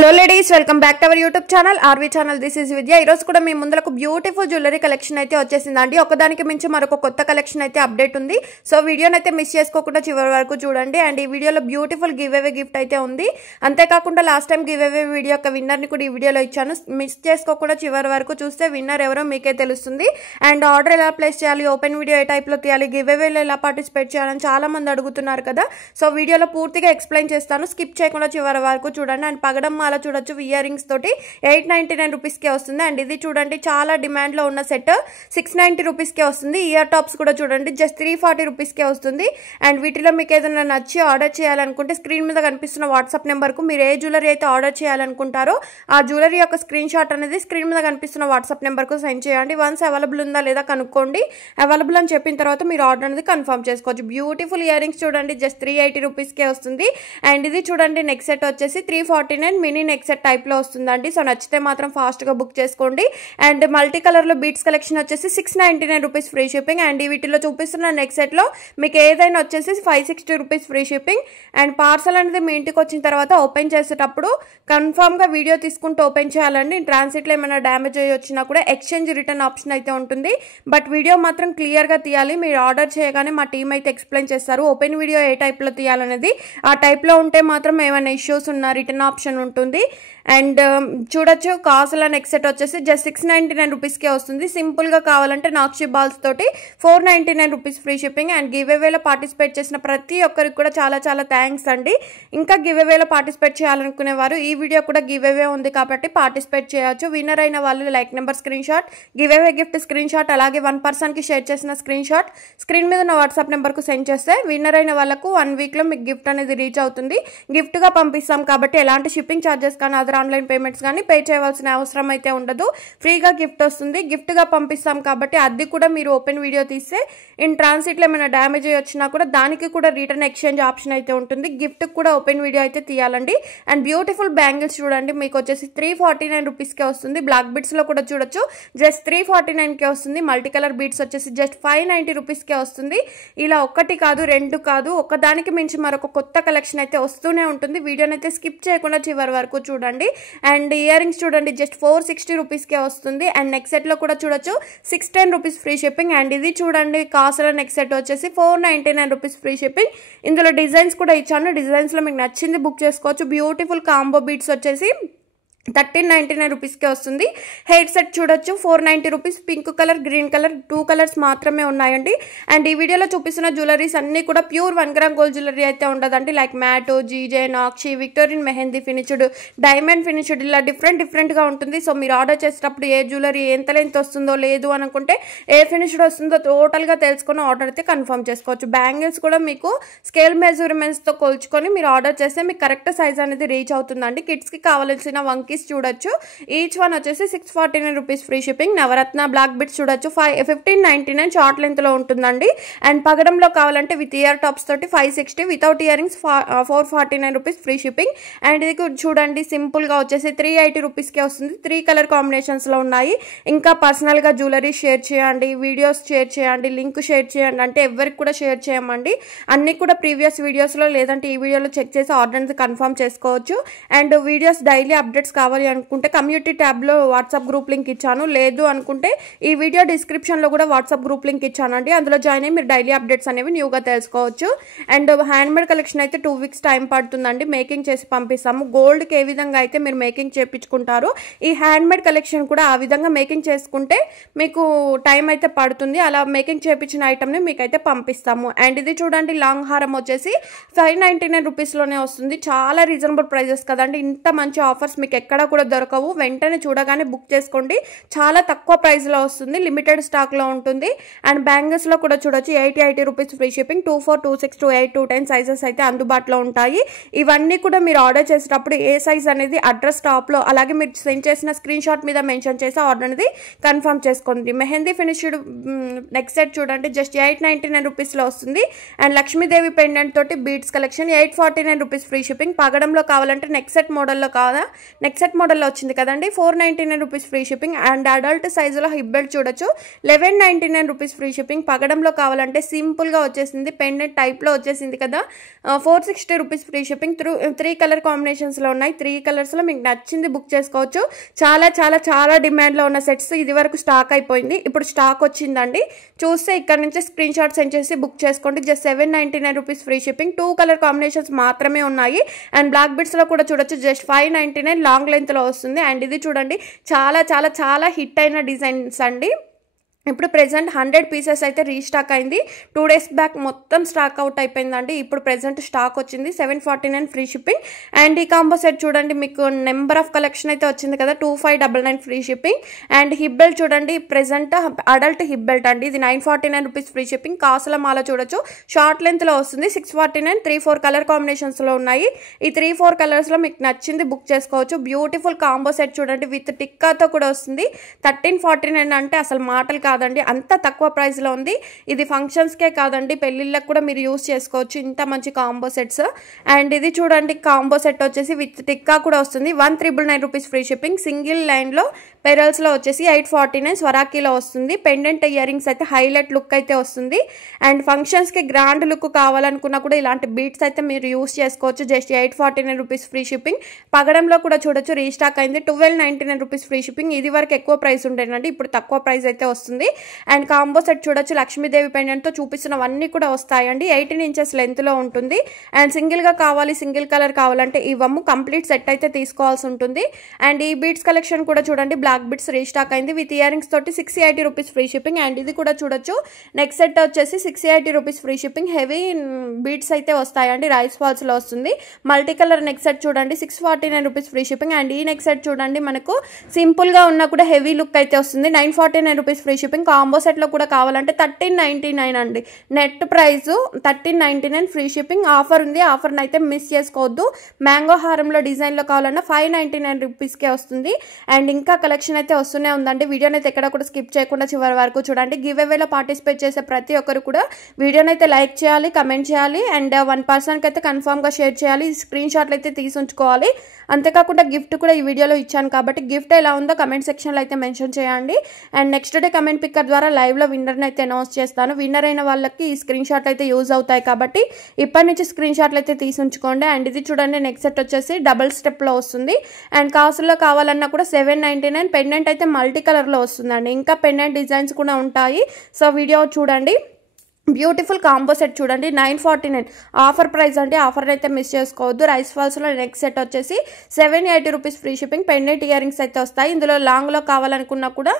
Hello ladies, welcome back to our YouTube channel RV channel. This is Vidya. ఈరోజు కూడా మీ ముందులకు బ్యూటిఫుల్ జ్యువెలరీ కలెక్షన్ అయితే వచ్చేసిందండి. ఒకదానికి మించి మరొక కొత్త కలెక్షన్ అయితే అప్డేట్ ఉంది. సో వీడియోని అయితే మిస్ చేసుకోకుండా చివరి వరకు చూడండి. అండ్ ఈ వీడియోలో బ్యూటిఫుల్ గివ్ అవే గిఫ్ట్ అయితే ఉంది. అంతేకాకుండా last time give away video యొక్క విన్నర్ని కూడా ఈ వీడియోలో ఇచ్చాను. మిస్ చేసుకోకుండా చివరి వరకు చూస్తే విన్నర్ ఎవరో మీకే తెలుస్తుంది. అండ్ ఆర్డర్ ఎలా ప్లేస్ చేయాలి, ఓపెన్ వీడియో ఏ టైప్లో తీయాలి, గివ్ అవేలో ఎలా పార్టిసిపేట్ చేయాలని చాలా మంది అడుగుతున్నారు కదా. సో వీడియోలో పూర్తిగా ఎక్స్ప్లెయిన్ చేస్తాను. స్కిప్ చేయకుండా చివరి వరకు చూడండి. అండ్ పగడం మాల చూడొచ్చు, ఇయర్ రింగ్స్ తోటి 899 రూపీస్కే వస్తుంది. అండ్ ఇది చూడండి చాలా డిమాండ్లో ఉన్న సెట్ 690 రూపీస్కే వస్తుంది. ఇయర్ టాప్స్ కూడా చూడండి జస్ట్ 340 రూపీస్కే వస్తుంది. అండ్ వీటిలో మీకు ఏదైనా నచ్చి ఆర్డర్ చేయాలనుకుంటే స్క్రీన్ మీద కనిపిస్తున్న వాట్సాప్ నెంబర్కు మీరు ఏ జ్యువెలరీ అయితే ఆర్డర్ చేయాలనుకుంటారో ఆ జ్యువెలరీ యొక్క స్క్రీన్ షాట్ అనేది స్క్రీన్ మీద కనిపిస్తున్న వాట్సాప్ నెంబర్కు సెండ్ చేయండి. వన్స్ అవైలబుల్ ఉందా లేదా కనుక్కోండి. అవైలబుల్ అని చెప్పిన తర్వాత మీరు ఆర్డర్ అనేది కన్ఫర్మ్ చేసుకోవచ్చు. బ్యూటిఫుల్ ఇయర్ రింగ్స్ చూడండి జస్ట్ 380 రూపీస్కే వస్తుంది. అండ్ ఇది చూడండి నెక్ సెట్ వచ్చేసి 349 మినీ నెక్ సెట్ టైప్లో వస్తుందండి. సో నచ్చితే మాత్రం ఫాస్ట్గా బుక్ చేసుకోండి. అండ్ మల్టీ కలర్లో బీట్స్ కలెక్షన్ వచ్చేసి 699 రూపీస్ ఫ్రీ షిప్పింగ్. అండ్ వీటిలో చూపిస్తున్న నెక్ సెట్లో మీకు ఏదైనా వచ్చేసి 560 rupees free shipping. And parcel అనేది మీ ఇంటికి వచ్చిన తర్వాత ఓపెన్ చేసేటప్పుడు కన్ఫామ్గా వీడియో తీసుకుంటూ ఓపెన్ చేయాలండి. ట్రాన్సిట్లో ఏమైనా డ్యామేజ్ అయ్యి వచ్చినా కూడా ఎక్స్చేంజ్ రిటర్న్ ఆప్షన్ అయితే ఉంటుంది. బట్ వీడియో మాత్రం క్లియర్గా తీయాలి. మీరు ఆర్డర్ చేయగానే మా టీం అయితే ఎక్స్ప్లెయిన్ చేస్తారు ఓపెన్ వీడియో ఏ టైప్లో తీయాలనేది. ఆ టైప్లో ఉంటే మాత్రం ఏమైనా ఇష్యూస్ ఉన్నా రిటర్న్ ఆప్షన్ ఉంటుంది. అండ్ చూడొచ్చు కాసుల నెక్ సెట్ వచ్చేసి జస్ట్ 699 రూపీస్కే వస్తుంది. సింపుల్గా కావాలంటే నాక్షి బాల్స్ తోటి 499 rupees free shipping. And give అవేలో పార్టిసిపేట్ చేసిన ప్రతి ఒక్కరికి కూడా చాలా చాలా థ్యాంక్స్ అండి. ఇంకా గివ్ అవేలో పార్టిసిపేట్ చేయాలనుకునేవారు ఈ వీడియో కూడా గివ్ అవే ఉంది కాబట్టి పార్టిసిపేట్ చేయొచ్చు. విన్నర్ అయిన వాళ్ళు like number screen shot, give away gift screen shot, అలాగే 1 పర్సన్కి షేర్ చేసిన స్క్రీన్ షాట్ స్క్రీన్ మీద ఉన్న వాట్సాప్ నెంబర్కు సెండ్ చేస్తే విన్నర్ అయిన వాళ్ళకు 1 వీక్లో మీకు గిఫ్ట్ అనేది రీచ్ అవుతుంది. గిఫ్ట్గా పంపిస్తాం కాబట్టి ఎలాంటి షిప్పింగ్ ఛార్జెస్ కానీ అదర్ ఆన్లైన్ పేమెంట్స్ కానీ పే చేయవలసిన అవసరం అయితే ఉండదు. ఫ్రీగా గిఫ్ట్ వస్తుంది. గిఫ్ట్గా పంపిస్తాం కాబట్టి అది కూడా మీరు ఓపెన్ వీడియో తీస్తే ఇన్ ట్రాన్సిట్లో ఏమైనా డ్యామేజ్ అయ్యి వచ్చినా కూడా దానికి కూడా రిటర్న్ ఎక్స్చేంజ్ ఆప్షన్ అయితే ఉంటుంది. గిఫ్ట్కి కూడా ఓపెన్ వీడియో అయితే తీయాలండి. అండ్ బ్యూటిఫుల్ బ్యాంగిల్స్ చూడండి మీకు వచ్చేసి 349 రూపీస్కే వస్తుంది. బ్లాక్ బీడ్స్లో కూడా చూడొచ్చు జస్ట్ 349కే వస్తుంది. మల్టీ కలర్ బీడ్స్ వచ్చేసి జస్ట్ 590 రూపీస్కే వస్తుంది. ఇలా ఒకటి కాదు రెండు కాదు, ఒకదానికి మించి మరొక కొత్త కలెక్షన్ అయితే వస్తూనే ఉంటుంది. వీడియోని అయితే స్కిప్ చేయకుండా చివరి వరకు చూడండి. అండ్ ఇయర్ రింగ్స్ చూడండి జస్ట్ 460 రూపీస్కే వస్తుంది. అండ్ నెక్ సెట్లో కూడా చూడొచ్చు 610 రూపీస్ ఫ్రీ షిప్పింగ్. అండ్ ఇది చూడండి కాసుల నెక్ సెట్ వచ్చేసి 499 రూపీస్ ఫ్రీ షిప్పింగ్. ఇందులో డిజైన్స్ కూడా ఇచ్చాను. డిజైన్స్లో మీకు నచ్చింది బుక్ చేసుకోవచ్చు. బ్యూటిఫుల్ కాంబో బీట్స్ వచ్చేసి 1399 రూపీస్కే వస్తుంది. హెయిర్ సెట్ చూడొచ్చు 490 rupees. Pink colour, green colour 2 colours మాత్రమే ఉన్నాయండి. అండ్ ఈ వీడియోలో చూపిస్తున్న జ్యువెలరీస్ అన్ని కూడా ప్యూర్ 1 గ్రామ్ గోల్డ్ జ్యువెలరీ అయితే ఉండదండి. Like matte, GJ, nakshi, Victorian mehndi finished, diamond finished ఇలా డిఫరెంట్గా ఉంటుంది. సో మీరు ఆర్డర్ చేసేటప్పుడు ఏ జ్యువెలరీ ఎంత లెంత్ వస్తుందో లేదు అనుకుంటే ఏ ఫినిష్డ్ వస్తుందో టోటల్గా తెలుసుకొని ఆర్డర్ అయితే కన్ఫర్మ్ చేసుకోవచ్చు. బ్యాంగిల్స్ కూడా మీకు స్కేల్ మెజర్మెంట్స్తో కొలుచుకొని మీరు ఆర్డర్ చేస్తే మీకు కరెక్ట్ సైజ్ అనేది రీచ్ అవుతుందండి. కిడ్స్కి కావాల్సిన వంకీస్ చూడొచ్చు. ఈచ్ వన్ వచ్చేసి 649 రూపీస్ ఫ్రీ షిప్పింగ్. నవరత్న బ్లాక్ బిట్స్ చూడొచ్చు 1599 షార్ట్ లెంత్ లో ఉంటుందండి. అండ్ పగడంలో కావాలంటే విత్ ఇయర్ టాప్స్ తోటి 560, without ear rings 449 rupees free shipping. And ఇది చూడండి సింపుల్ గా వచ్చేసి 380 రూపీస్కే వస్తుంది. 3 కలర్ కాంబినేషన్స్ లో ఉన్నాయి. ఇంకా పర్సనల్ గా జ్యువెలరీ షేర్ చేయండి, వీడియోస్ షేర్ చేయండి, లింక్ షేర్ చేయండి అంటే ఎవరికి కూడా షేర్ చేయమండి. అన్ని కూడా ప్రీవియస్ వీడియోస్ లో లేదంటే ఈ వీడియోలో చెక్ చేసి ఆర్డర్ అనేది కన్ఫర్మ్ చేసుకోవచ్చు. అండ్ వీడియోస్ డైలీ అప్డేట్స్ కావాలి అనుకుంటే కమ్యూనిటీ ట్యాబ్ లో వాట్సాప్ గ్రూప్ లింక్ ఇచ్చాను. లేదు అనుకుంటే ఈ వీడియో డిస్క్రిప్షన్ లో కూడా వాట్సాప్ గ్రూప్ లింక్ ఇచ్చానండి. అందులో జాయిన్ అయ్యి మీరు డైలీ అప్డేట్స్ అనేవి న్యూగా తెలుసుకోవచ్చు. అండ్ హ్యాండ్ మేడ్ కలెక్షన్ అయితే 2 వీక్స్ టైం పడుతుందండి. మేకింగ్ చేసి పంపిస్తాము. గోల్డ్ కి ఏ విధంగా అయితే మీరు మేకింగ్ చేయించుకుంటారో ఈ హ్యాండ్ మేడ్ కలెక్షన్ కూడా ఆ విధంగా మేకింగ్ చేసుకుంటే మీకు టైం అయితే పడుతుంది. అలా మేకింగ్ చేయించిన ఐటమ్ ని మీకైతే పంపిస్తాము. అండ్ ఇది చూడండి లాంగ్ హారం వచ్చేసి 599 రూపీస్ లోనే వస్తుంది. చాలా రీజనబుల్ ప్రైజెస్ కదండి. ఇంత మంచి ఆఫర్స్ మీకు ఎక్కడ కూడా దొరకవు. వెంటనే చూడగానే బుక్ చేసుకోండి. చాలా తక్కువ ప్రైస్ లో వస్తుంది. లిమిటెడ్ స్టాక్ లో ఉంటుంది. అండ్ బ్యాంగిల్స్ లో కూడా చూడొచ్చు 80 రూపీస్ ఫ్రీ షిప్పింగ్. 24, 26, 28, 210 సైజెస్ అయితే అందుబాటులో ఉంటాయి. ఇవన్నీ కూడా మీరు ఆర్డర్ చేసేటప్పుడు ఏ సైజ్ అనేది అడ్రస్ టాప్ లో అలాగే మీరు సెండ్ చేసిన స్క్రీన్ షాట్ మీద మెన్షన్ చేసి ఆర్డర్ అనేది కన్ఫర్మ్ చేసుకోండి. మెహందీ ఫినిష్డ్ నెక్ సెట్ చూడండి జస్ట్ 899 రూపీస్ లో వస్తుంది. అండ్ లక్ష్మీదేవి పెండెంట్ తోటి beads collection 849 rupees free shipping. పగడంలో కావాలంటే నెక్ సెట్ మోడల్లో కావాలా నెక్ సెట్ మోడల్లో వచ్చింది కదండి, 499 rupees free shipping. And adult సైజులో హిప్ బెల్ట్ చూడొచ్చు, 1199 రూపీస్ ఫ్రీ షిప్పింగ్. పగడంలో కావాలంటే సింపుల్గా వచ్చేసింది, పెండెంట్ టైప్లో వచ్చేసింది కదా, 460 రూపీస్ ఫ్రీ షిప్పింగ్. 3 కలర్ కాంబినేషన్స్లో ఉన్నాయి. 3 కలర్స్లో మీకు నచ్చింది బుక్ చేసుకోవచ్చు. చాలా చాలా చాలా డిమాండ్లో ఉన్న సెట్స్ ఇది వరకు స్టాక్ అయిపోయింది, ఇప్పుడు స్టాక్ వచ్చిందండి. చూస్తే ఇక్కడ నుంచి స్క్రీన్ షాట్ సెండ్ చేసి బుక్ చేసుకోండి. Just 799 rupees free shipping. 2 colour combinations మాత్రమే ఉన్నాయి. అండ్ బ్లాక్ బిట్స్లో కూడా చూడొచ్చు, జస్ట్ 599 లాంగ్ లెంత్లో వస్తుంది. అండ్ ఇది చూడండి, చాలా చాలా చాలా హిట్ అయిన డిజైన్స్ అండి. ఇప్పుడు ప్రెజెంట్ 100 పీసెస్ అయితే రీస్టాక్ అయింది. 2 డేస్ బ్యాక్ మొత్తం స్టాక్ అవుట్ అయిపోయిందండి. ఇప్పుడు ప్రెజెంట్ స్టాక్ వచ్చింది, 749 ఫ్రీ షిప్పింగ్. అండ్ ఈ కాంబో సెట్ చూడండి, మీకు నెంబర్ ఆఫ్ కలెక్షన్ అయితే వచ్చింది కదా, 2599 free shipping. And hip belt చూడండి, ప్రెజెంట్ అడల్ట్ హిప్ బెల్ట్ అండి, ఇది 949 రూపీస్ ఫ్రీ షిప్పింగ్. కాసుల మాల చూడొచ్చు, షార్ట్ లెంత్లో వస్తుంది, 649. 3-4 కలర్ కాంబినేషన్స్లో ఉన్నాయి. ఈ 3-4 కలర్స్లో మీకు నచ్చింది బుక్ చేసుకోవచ్చు. బ్యూటిఫుల్ కాంబో సెట్ చూడండి, విత్ టిక్కాతో కూడా వస్తుంది. 1349 అంటే అసలు మాటలు కాదండి, అంత తక్కువ ప్రైస్లో ఉంది. ఇది ఫంక్షన్స్కే కాదండి, పెళ్ళిళ్ళకి కూడా మీరు యూస్ చేసుకోవచ్చు, ఇంత మంచి కాంబో సెట్స్. అండ్ ఇది చూడండి, కాంబో సెట్ వచ్చేసి విత్ టిక్కా కూడా వస్తుంది, 1399 రూపీస్ ఫ్రీ షిప్పింగ్. సింగిల్ లైన్లో పెరల్స్లో వచ్చేసి 849 స్వరాకీలో వస్తుంది. పెండెంట్ ఇయర్ రింగ్స్ అయితే హైలైట్ లుక్ అయితే వస్తుంది. అండ్ ఫంక్షన్స్కి గ్రాండ్ లుక్ కావాలనుకున్నా కూడా ఇలాంటి బీట్స్ అయితే మీరు యూస్ చేసుకోవచ్చు. Just 849 rupees free shipping. పగడంలో కూడా చూడొచ్చు, రీస్టాక్ అయింది, 1299 రూపీస్ ఫ్రీ షిప్పింగ్. ఇది వరకు ఎక్కువ ప్రైస్ ఉండేనండి, ఇప్పుడు తక్కువ ప్రైస్ అయితే వస్తుంది. అండ్ కాంబో సెట్ చూడొచ్చు, లక్ష్మీదేవి పెండెంట్తో చూపిస్తున్నవన్నీ కూడా వస్తాయండి. 18 ఇంచెస్ లెంత్లో ఉంటుంది. అండ్ సింగిల్గా కావాలి, సింగిల్ కలర్ కావాలంటే ఇవ్వము, కంప్లీట్ సెట్ అయితే తీసుకోవాల్సి ఉంటుంది. అండ్ ఈ బీట్స్ కలెక్షన్ కూడా చూడండి, బ్లాక్ బీట్స్ రీస్టాక్ అయింది విత్ ఇయర్ రింగ్స్ తోటి 680 రూపీస్ ఫ్రీ షిప్పింగ్. అండ్ ఇది కూడా చూడొచ్చు, నెక్స్ట్ సెట్ వచ్చేసి 680 rupees free shipping. Heavy beads అయితే వస్తాయండి, రైస్ ఫాల్స్లో వస్తుంది. మల్టీ కలర్ నెక్ సెట్ చూడండి, 649 రూపీస్ ఫ్రీ షిప్పింగ్. అండ్ ఈ నెక్ సెట్ చూడండి, మనకు సింపుల్గా ఉన్నా కూడా హెవీ లుక్ అయితే వస్తుంది, 949 రూపీస్ ఫ్రీ షిప్పింగ్. కాంబో సెట్లో కూడా కావాలంటే 1399 అండి, net price 1399 free shipping. Offer ఉంది, ఆఫర్ని అయితే మిస్ చేసుకోవద్దు. మ్యాంగో హారంలో డిజైన్లో కావాలన్నా 599 రూపీస్కే వస్తుంది. అండ్ ఇంకా కలెక్షన్ అయితే వస్తూనే ఉందండి. వీడియోని అయితే ఎక్కడ కూడా స్కిప్ చేయకుండా చివరి వరకు చూడండి. గివ్ అవేలో పార్టిసిపేట్ చేసే ప్రతి ఒక్కరు కూడా వీడియోని అయితే లైక్ చేయాలి, కమెంట్ చేయాలి. అండ్ 1 పర్సన్కి అయితే కన్ఫామ్గా షేర్ చేయాలి, స్క్రీన్ షాట్లు అయితే తీసి ఉంచుకోవాలి. అంతేకాకుండా గిఫ్ట్ కూడా ఈ వీడియోలో ఇచ్చాను కాబట్టి గిఫ్ట్ ఎలా ఉందో కమెంట్ సెక్షన్లో అయితే మెన్షన్ చేయండి. And next day comment picker ద్వారా లైవ్లో విన్నర్ని అయితే అనౌన్స్ చేస్తాను. విన్నర్ అయిన వాళ్ళకి ఈ స్క్రీన్ షాట్ అయితే యూజ్ అవుతాయి కాబట్టి ఇప్పటి నుంచి స్క్రీన్ షాట్లు అయితే తీసి ఉంచుకోండి. అండ్ ఇది చూడండి, నెక్స్ట్ సెట్ వచ్చేసి డబుల్ స్టెప్లో వస్తుంది. అండ్ కాసుల్లో కావాలన్నా కూడా 799. పెండెంట్ అయితే మల్టీ కలర్లో వస్తుందండి, ఇంకా పెండెంట్ డిజైన్స్ కూడా ఉంటాయి. సో వీడియో చూడండి. బ్యూటిఫుల్ కాంబో సెట్ చూడండి, 949 ఆఫర్ ప్రైస్ అంటే ఆఫర్ అయితే మిస్ చేసుకోవద్దు. రైస్ ఫాల్స్లో నెక్స్ట్ సెట్ వచ్చేసి 780 rupees free shipping. Pendant year rings అయితే వస్తాయి. ఇందులో లాంగ్లో కావాలనుకున్నా కూడా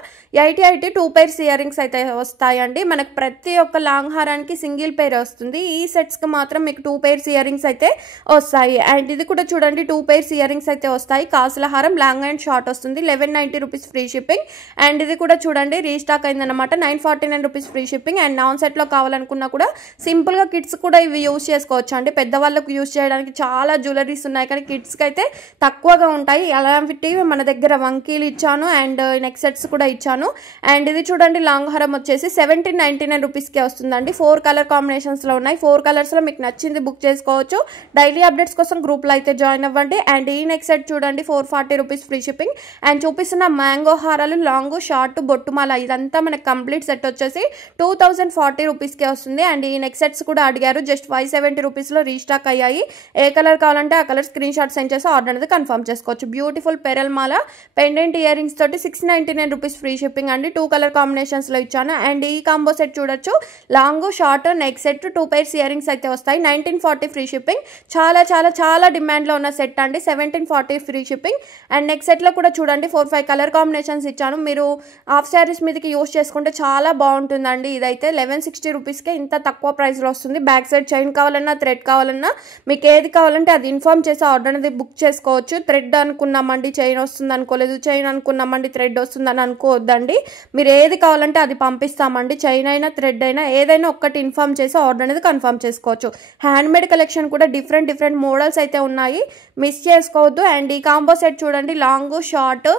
80 2 pairs ఇయర్ రింగ్స్ అయితే వస్తాయండి. మనకు ప్రతి ఒక్క లాంగ్ హారానికి సింగిల్ పేర్ వస్తుంది. ఈ సెట్స్కి మాత్రం మీకు 2 pairs ఇయర్ రింగ్స్ అయితే వస్తాయి. అండ్ ఇది కూడా చూడండి, 2 pairs ఇయర్ రింగ్స్ అయితే వస్తాయి. కాసుల హారం లాంగ్ అండ్ షార్ట్ వస్తుంది, 1190 రూపీస్ ఫ్రీ షిప్పింగ్. అండ్ ఇది కూడా చూడండి, రీస్టాక్ అయిందనమాట, 949 rupees free shipping. And non సెట్లో కావాలనుకున్నా కూడా సింపుల్గా కిడ్స్ కూడా ఇవి యూజ్ చేసుకోవచ్చు అండి. పెద్దవాళ్ళకు యూజ్ చేయడానికి చాలా జ్యువెలరీస్ ఉన్నాయి, కానీ కిడ్స్కి అయితే తక్కువగా ఉంటాయి. అలాంటివి మన దగ్గర వంకీలు ఇచ్చాను, అండ్ నెక్ సెట్స్ కూడా ఇచ్చాను. అండ్ ఇది చూడండి, లాంగ్ హారం వచ్చేసి 1799 రూపీస్కే వస్తుందండి. 4 కలర్ కాంబినేషన్స్లో ఉన్నాయి. 4 కలర్స్లో మీకు నచ్చింది బుక్ చేసుకోవచ్చు. డైలీ అప్డేట్స్ కోసం గ్రూప్లో అయితే జాయిన్ అవ్వండి. అండ్ ఈ నెక్ సెట్ చూడండి, 440 రూపీస్ ఫ్రీ షిప్పింగ్. అండ్ చూపిస్తున్న మ్యాంగో హారాలు లాంగ్ షార్ట్ బొట్టుమాల ఇదంతా మనకి కంప్లీట్ సెట్ వచ్చేసి 2040 రూపీస్కే వస్తుంది. అండ్ ఈ నెక్ సెట్స్ కూడా అడిగారు, జస్ట్ 570 రూపీస్లో రీస్టాక్ అయ్యాయి. ఏ కలర్ కావాలంటే ఆ కలర్ స్క్రీన్ షాట్ సెండ్ చేసి ఆర్డర్ అనేది కన్ఫర్మ్ చేసుకోవచ్చు. బ్యూటిఫుల్ పెరల్ మాల పెండెంట్ ఇయర్ రింగ్స్ తోటి 699 రూపీస్ ఫ్రీ షిప్పింగ్ అండి. 2 కలర్ కాంబినేషన్స్లో ఇచ్చాను. అండ్ ఈ కాంబో సెట్ చూడొచ్చు, long short neck set 2 pairs year rings అయితే వస్తాయి, 1940 ఫ్రీ షిప్పింగ్. చాలా చాలా చాలా డిమాండ్లో ఉన్న సెట్ అండి, 1740 ఫ్రీ షిప్పింగ్. అండ్ నెక్ సెట్లో కూడా చూడండి, 4-5 కలర్ కాంబినేషన్స్ ఇచ్చాను. మీరు హాఫ్ శారీస్ మీదకి యూస్ చేసుకుంటే చాలా బాగుంటుందండి. ఇదైతే 1160 రూపీస్కే ఇంత తక్కువ ప్రైస్లో వస్తుంది. బ్యాక్ సైడ్ చైన్ కావాలన్నా థ్రెడ్ కావాలన్నా మీకు ఏది కావాలంటే అది ఇన్ఫార్మ్ చేసి ఆర్డర్ అనేది బుక్ చేసుకోవచ్చు. థ్రెడ్ అనుకున్నామండి చైన్ వస్తుంది అనుకోలేదు, చైన్ అనుకున్నామండి థ్రెడ్ వస్తుందని అనుకోవద్దండి. మీరు ఏది కావాలంటే అది పంపిస్తామండి. చైన్ అయినా థ్రెడ్ అయినా ఏదైనా ఒక్కటి ఇన్ఫార్మ్ చేసి ఆర్డర్ అనేది కన్ఫర్మ్ చేసుకోవచ్చు. హ్యాండ్మేడ్ కలెక్షన్ కూడా డిఫరెంట్ మోడల్స్ అయితే ఉన్నాయి, మిస్ చేసుకోవద్దు. అండ్ ఈ కాంబో సెట్ చూడండి, లాంగ్ షార్ట్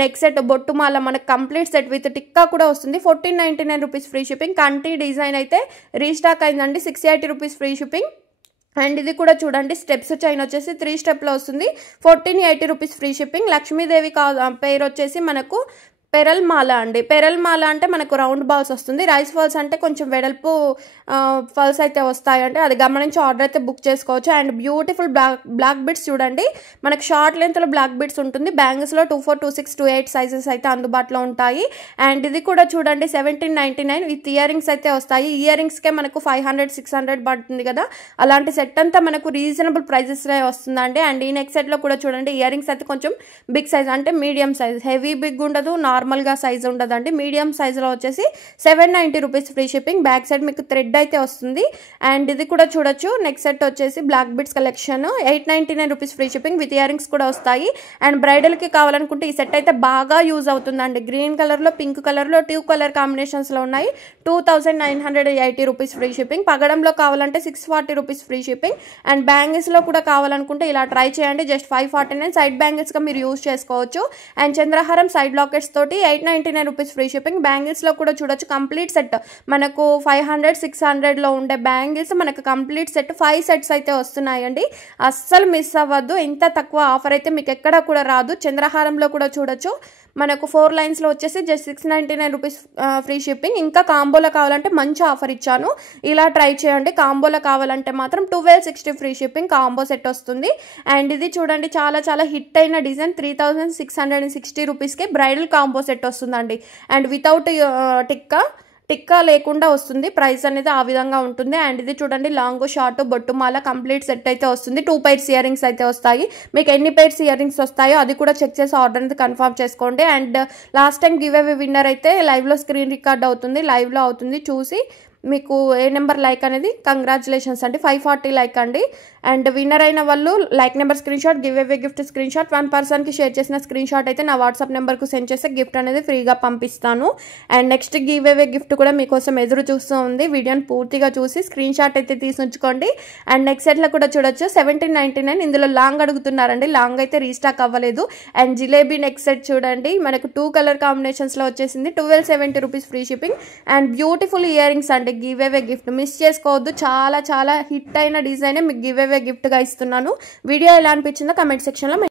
నెక్ సెట్ బొట్టుమాల మనకు కంప్లీట్ సెట్ విత్ టిక్కా కూడా వస్తుంది, 1499 రూపీస్ ఫ్రీ షిప్పింగ్. కంటి డిజైన్ అయితే రీస్టాక్ అయిందండి, 680 రూపీస్ ఫ్రీ షిప్పింగ్. అండ్ ఇది కూడా చూడండి స్టెప్స్ చైన్ వచ్చేసి 3 స్టెప్లో వస్తుంది. 1480 రూపీస్ ఫ్రీ షిప్పింగ్. లక్ష్మీదేవి పేరు వచ్చేసి మనకు పెరల్ మాల అండి. పెరల్ మాల అంటే మనకు రౌండ్ బాల్స్ వస్తుంది. రైస్ బాల్స్ అంటే కొంచెం వెడల్పు ఫల్స్ అయితే వస్తాయండి. అది గమనించి ఆర్డర్ అయితే బుక్ చేసుకోవచ్చు. అండ్ బ్యూటిఫుల్ బ్లాక్ బిట్స్ చూడండి, మనకు షార్ట్ లెంత్లో బ్లాక్ బిట్స్ ఉంటుంది. బ్యాంగిల్స్లో 24, 26, 28 సైజెస్ అయితే అందుబాటులో ఉంటాయి. అండ్ ఇది కూడా చూడండి 1799 విత్ ఇయర్ రింగ్స్ అయితే వస్తాయి. ఇయర్ రింగ్స్కే మనకు 500, 600 పడుతుంది కదా, అలాంటి సెట్ అంతా మనకు రీజనబుల్ ప్రైజెస్లో వస్తుందండి. అండ్ ఈ నెక్స్ట్ సెట్లో కూడా చూడండి ఇయర్ రింగ్స్ అయితే కొంచెం బిగ్ సైజ్ అంటే మీడియం సైజ్, హెవీ బిగ్ ఉండదు, నార్మల్గా సైజ్ ఉండదండి. మీడియం సైజులో వచ్చేసి 790 rupees free shipping. Back side మీకు థ్రెడ్ అయితే వస్తుంది. అండ్ ఇది కూడా చూడొచ్చు. నెక్స్ట్ సెట్ వచ్చేసి black beads collection 899 rupees free shipping with ear rings కూడా వస్తాయి. అండ్ బ్రైడల్కి కావాలనుకుంటే ఈ సెట్ అయితే బాగా యూజ్ అవుతుందండి. గ్రీన్ కలర్లో, పింక్ కలర్లో, 2 కలర్ కాంబినేషన్స్లో ఉన్నాయి. 2980 రూపీస్ ఫ్రీ షిప్పింగ్. పగడంలో కావాలంటే 640 రూపీస్ ఫ్రీ షిప్పింగ్. అండ్ బ్యాంగిల్స్లో కూడా కావాలనుకుంటే ఇలా ట్రై చేయండి. జస్ట్ 549 సైడ్ బ్యాంగిల్స్గా మీరు యూజ్ చేసుకోవచ్చు. అండ్ చంద్రహారం సైడ్ లాకెట్స్ తోటి 899 రూపీస్ ఫ్రీ షిప్పింగ్. బ్యాంగిల్స్లో కూడా చూడొచ్చు కంప్లీట్ సెట్ మనకు 500, 600లో ఉండే బ్యాంగిల్స్ మనకు కంప్లీట్ సెట్ 5 సెట్స్ అయితే వస్తున్నాయండి. అస్సలు మిస్ అవ్వద్దు. ఇంత తక్కువ ఆఫర్ అయితే మీకు ఎక్కడ కూడా రాదు. చంద్రహారంలో కూడా చూడొచ్చు మనకు 4 లైన్స్లో వచ్చేసి జస్ట్ 699 రూపీస్ ఫ్రీ షిప్పింగ్. ఇంకా కాంబోలో కావాలంటే మంచి ఆఫర్ ఇచ్చాను, ఇలా ట్రై చేయండి. కాంబోలో కావాలంటే మాత్రం 1260 ఫ్రీ షిప్పింగ్ కాంబో సెట్ వస్తుంది. అండ్ ఇది చూడండి చాలా చాలా హిట్ అయిన డిజైన్ 3660 రూపీస్కి బ్రైడల్ కాంబో సెట్ వస్తుందండి. అండ్ వితౌట్ టిక్కా లేకుండా వస్తుంది. ప్రైస్ అనేది ఆ విధంగా ఉంటుంది. అండ్ ఇది చూడండి లాంగ్ షార్ట్ బొట్టుమాల కంప్లీట్ సెట్ అయితే వస్తుంది. 2 పైర్స్ ఇయర్ రింగ్స్ అయితే వస్తాయి. మీకు ఎన్ని పైర్స్ ఇయర్ రింగ్స్ వస్తాయో అది కూడా చెక్ చేసి ఆర్డర్ అనేది కన్ఫర్మ్ చేసుకోండి. And last time give away winner అయితే లైవ్లో స్క్రీన్ రికార్డ్ అవుతుంది, లైవ్లో అవుతుంది, చూసి మీకు ఏ నెంబర్ లైక్ అనేది కంగ్రాచులేషన్స్ అండి. 540 లైక్ అండి. అండ్ విన్నర్ అయిన వాళ్ళు like number screen shot, give away gift screen shot, 1 పర్సన్కి షేర్ చేసిన స్క్రీన్ షాట్ అయితే నా వాట్సాప్ నెంబర్కు సెండ్ చేస్తే గిఫ్ట్ అనేది ఫ్రీగా పంపిస్తాను. And next give away gift కూడా మీకోసం ఎదురు చూస్తూ ఉంది. వీడియోని పూర్తిగా చూసి స్క్రీన్ షాట్ అయితే తీసి ఉంచుకోండి. అండ్ నెక్స్ట్ సెట్లో కూడా చూడొచ్చు 1799. ఇందులో లాంగ్ అడుగుతున్నారండి, లాంగ్ అయితే రీస్టాక్ అవ్వలేదు. అండ్ జిలేబీ నెక్స్ట్ సెట్ చూడండి మనకు 2 కలర్ కాంబినేషన్స్లో వచ్చేసింది. 1270 rupees free shipping. And beautiful ear rings అండి, గివ్ అవే గిఫ్ట్ మిస్ చేసుకోవద్దు. చాలా చాలా హిట్ అయిన డిజైనే మీకు గివ్ అవే గిఫ్ట్గా ఇస్తున్నాను. వీడియో ఎలా అనిపించిందో కమెంట్ సెక్షన్లో